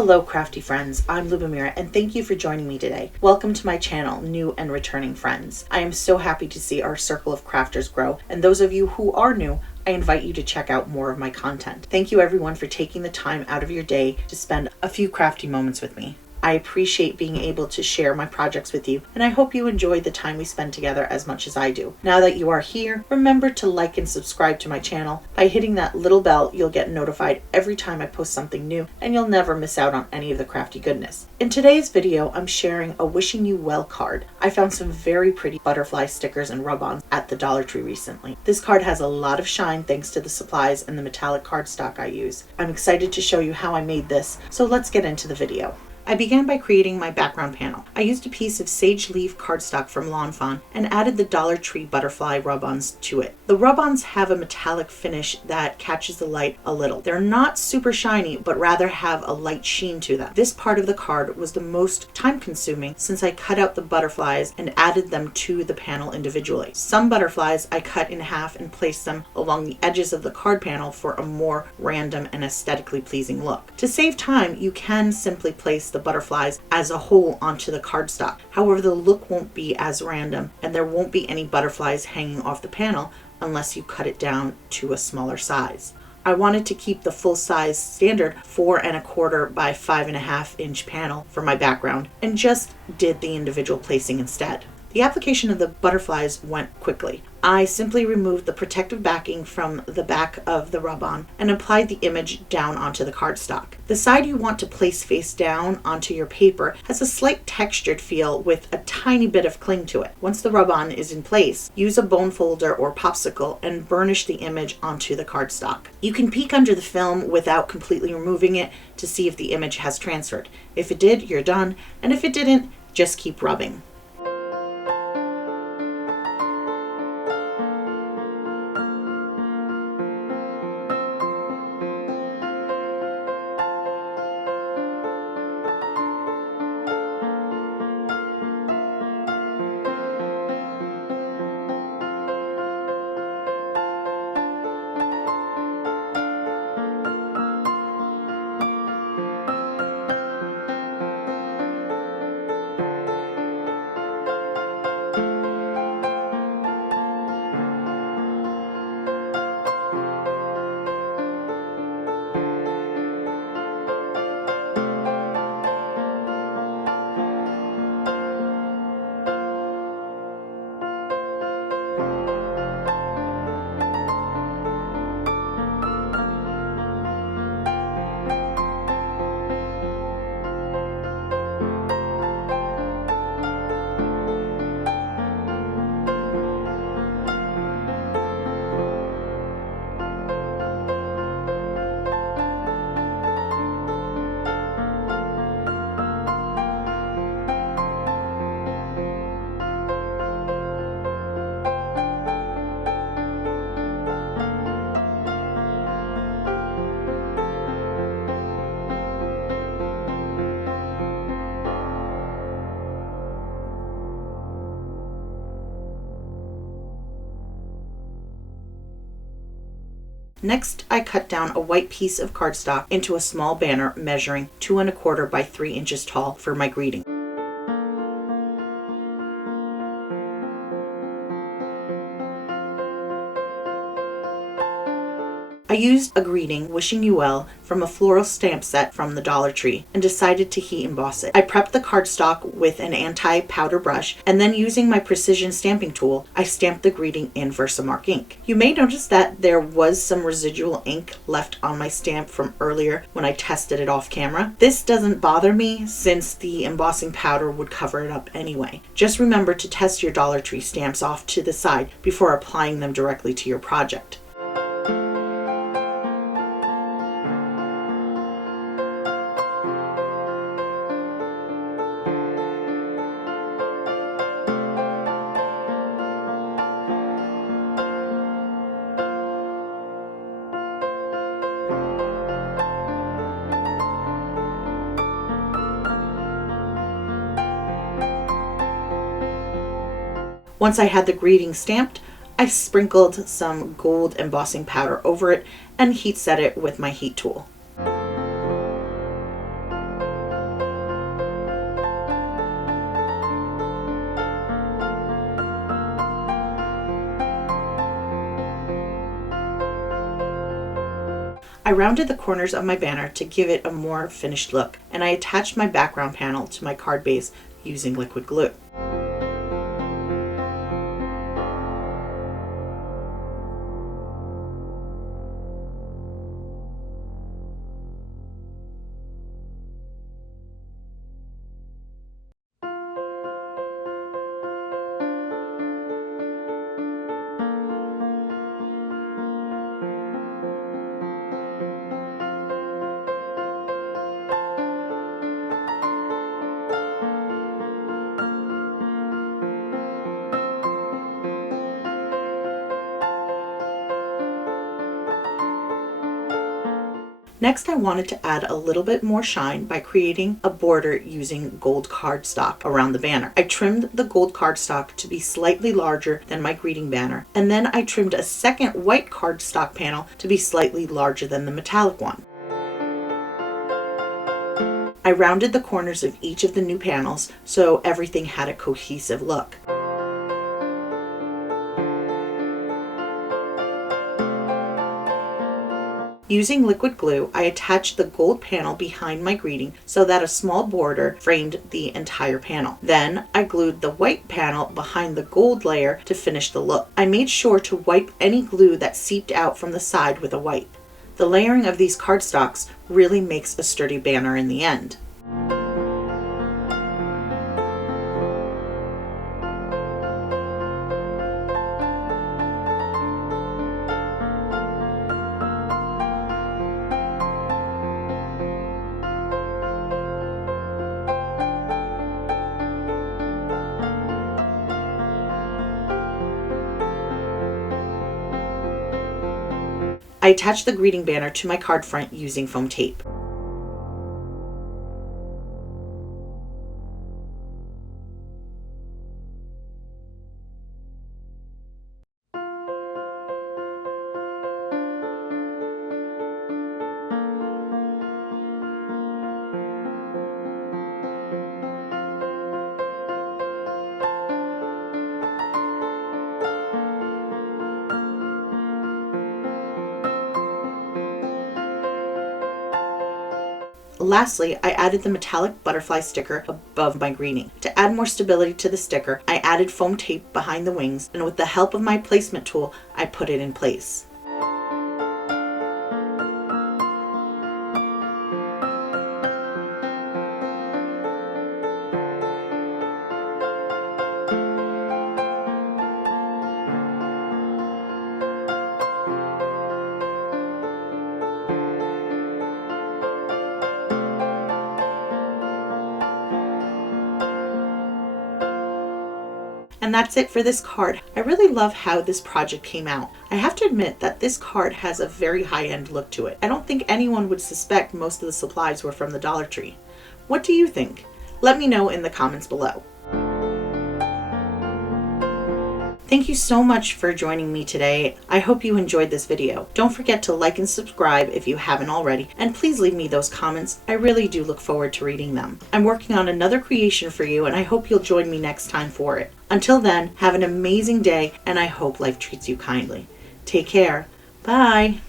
Hello crafty friends, I'm Lubomira and thank you for joining me today. Welcome to my channel, new and returning friends. I am so happy to see our circle of crafters grow, and those of you who are new, I invite you to check out more of my content. Thank you everyone for taking the time out of your day to spend a few crafty moments with me. I appreciate being able to share my projects with you, and I hope you enjoy the time we spend together as much as I do. Now that you are here, remember to like and subscribe to my channel. By hitting that little bell, you'll get notified every time I post something new, and you'll never miss out on any of the crafty goodness. In today's video, I'm sharing a wishing you well card. I found some very pretty butterfly stickers and rub-ons at the Dollar Tree recently. This card has a lot of shine thanks to the supplies and the metallic cardstock I use. I'm excited to show you how I made this, so let's get into the video. I began by creating my background panel. I used a piece of sage leaf cardstock from Fawn and added the Dollar Tree butterfly rub-ons to it. The rub-ons have a metallic finish that catches the light a little. They're not super shiny, but rather have a light sheen to them. This part of the card was the most time consuming since I cut out the butterflies and added them to the panel individually. Some butterflies I cut in half and placed them along the edges of the card panel for a more random and aesthetically pleasing look. To save time, you can simply place the butterflies as a whole onto the cardstock. However, the look won't be as random and there won't be any butterflies hanging off the panel unless you cut it down to a smaller size. I wanted to keep the full size standard 4 1/4 by 5.5 inch panel for my background and just did the individual placing instead. The application of the butterflies went quickly. I simply removed the protective backing from the back of the rub-on and applied the image down onto the cardstock. The side you want to place face down onto your paper has a slight textured feel with a tiny bit of cling to it. Once the rub-on is in place, use a bone folder or popsicle and burnish the image onto the cardstock. You can peek under the film without completely removing it to see if the image has transferred. If it did, you're done, and if it didn't, just keep rubbing. Next, I cut down a white piece of cardstock into a small banner measuring 2 1/4 by 3 inches tall for my greeting. I used a greeting, wishing you well, from a floral stamp set from the Dollar Tree and decided to heat emboss it. I prepped the cardstock with an anti-powder brush and then using my precision stamping tool, I stamped the greeting in Versamark ink. You may notice that there was some residual ink left on my stamp from earlier when I tested it off camera. This doesn't bother me since the embossing powder would cover it up anyway. Just remember to test your Dollar Tree stamps off to the side before applying them directly to your project. Once I had the greeting stamped, I sprinkled some gold embossing powder over it and heat set it with my heat tool. I rounded the corners of my banner to give it a more finished look, and I attached my background panel to my card base using liquid glue. Next, I wanted to add a little bit more shine by creating a border using gold cardstock around the banner. I trimmed the gold cardstock to be slightly larger than my greeting banner, and then I trimmed a second white cardstock panel to be slightly larger than the metallic one. I rounded the corners of each of the new panels so everything had a cohesive look. Using liquid glue, I attached the gold panel behind my greeting so that a small border framed the entire panel. Then I glued the white panel behind the gold layer to finish the look. I made sure to wipe any glue that seeped out from the side with a wipe. The layering of these cardstocks really makes a sturdy banner in the end. I attached the greeting banner to my card front using foam tape. Lastly, I added the metallic butterfly sticker above my greeting. To add more stability to the sticker, I added foam tape behind the wings, and with the help of my placement tool, I put it in place. And that's it for this card. I really love how this project came out. I have to admit that this card has a very high-end look to it. I don't think anyone would suspect most of the supplies were from the Dollar Tree. What do you think? Let me know in the comments below. Thank you so much for joining me today. I hope you enjoyed this video. Don't forget to like and subscribe if you haven't already, and please leave me those comments. I really do look forward to reading them. I'm working on another creation for you, and I hope you'll join me next time for it. Until then, have an amazing day, and I hope life treats you kindly. Take care. Bye.